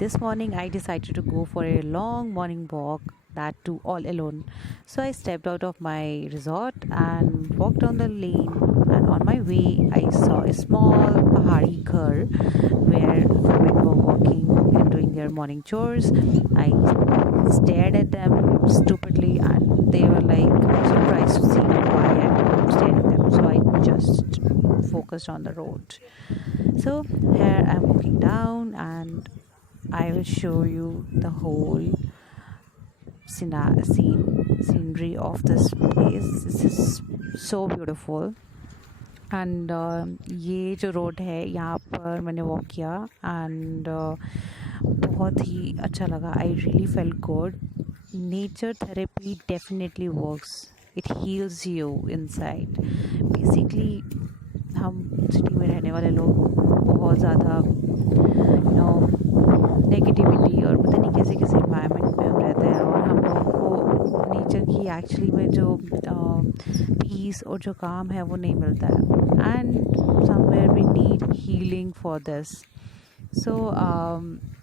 this morning I decided to go for a long morning walk, that too all alone. So I stepped out of my resort and walked down the lane. And on my way, I saw a small pahari ghar where women were walking and doing their morning chores. I stared at them stupidly, and they were like surprised to see why I'm staring at them. So I just focused on the road. So here I'm walking down, and I will show you the whole scenery of this place. This is so beautiful. And ये जो road है यहाँ पर मैंने walk किया and बहुत ही अच्छा लगा. I really fail good. Nature therapy definitely works. It heels you inside. Basically हम सिटी में रहने वाले लोग बहुत ज़्यादा नेगेटिविटी और पता नहीं कैसे कैसे इन्वायरमेंट में हम रहते हैं, और हम लोगों को नेचर की एक्चुअली में जो पीस और जो काम है वो नहीं मिलता है. And somewhere we need healing for this. So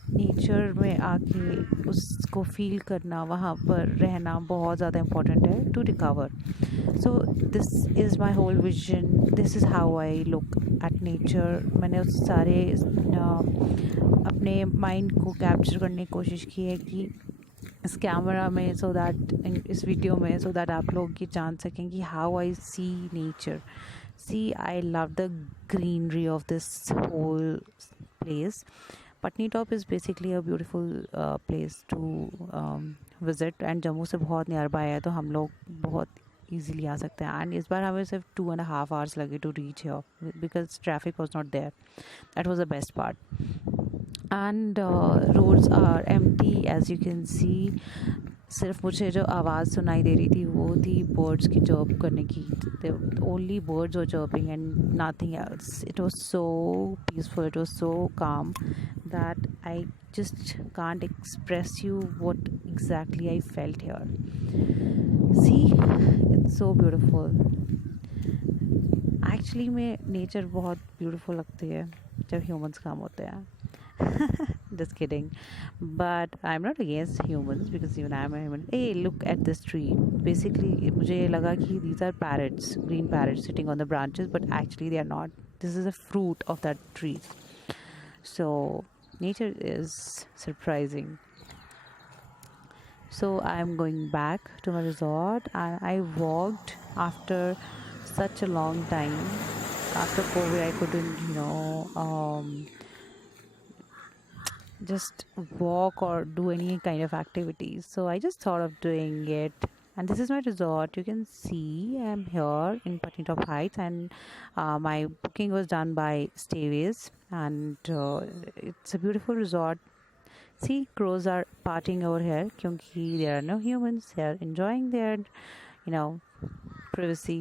nature में आके उसको फील करना, वहाँ पर रहना बहुत ज़्यादा इम्पोर्टेंट है to recover. So this is my whole vision. This is how I look at nature. मैंने उस सारे अपने माइंड को कैप्चर करने की कोशिश की है कि इस कैमरा में, सो दैट इस वीडियो में, सो दैट आप लोग ये जान सकें कि how I see nature. See, I love the greenery of this whole place. Patnitop is basically a beautiful place to visit, and Jammu से बहुत नियर बाय है, तो हम लोग बहुत easily आ सकते हैं. एंड इस बार हमें सिर्फ 2.5 hours लगे to reach here because traffic was not there. That was the best part. And roads are empty, as you can see. सिर्फ मुझे जो आवाज़ सुनाई दे रही थी वो थी बर्ड्स की चर्प करने की. Only birds were chirping and nothing else. It was so peaceful, it was so calm that I just can't express you what exactly I felt here. See, it's so beautiful. Actually में nature बहुत beautiful लगती है जब humans काम होते हैं. Just kidding, but I'm not against humans because even I'm a human. Hey, look at this tree. Basically मुझे लगा कि these are parrots, green parrots sitting on the branches, but actually they are not. This is a fruit of that tree. So nature is surprising. So I'm going back to my resort, and I walked after such a long time. After COVID I couldn't just walk or do any kind of activities, so I just thought of doing it. And this is my resort. You can see I'm here in Patnitop Heights, and my booking was done by Stays, and it's a beautiful resort. See, crows are partying over here kyunki there are no humans. They are enjoying their privacy.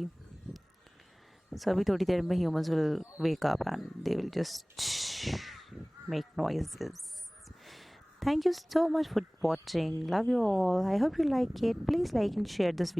So abhi thodi der mein humans will wake up and they will just make noises. Thank you so much for watching. Love you all. I hope you like it. Please like and share this video.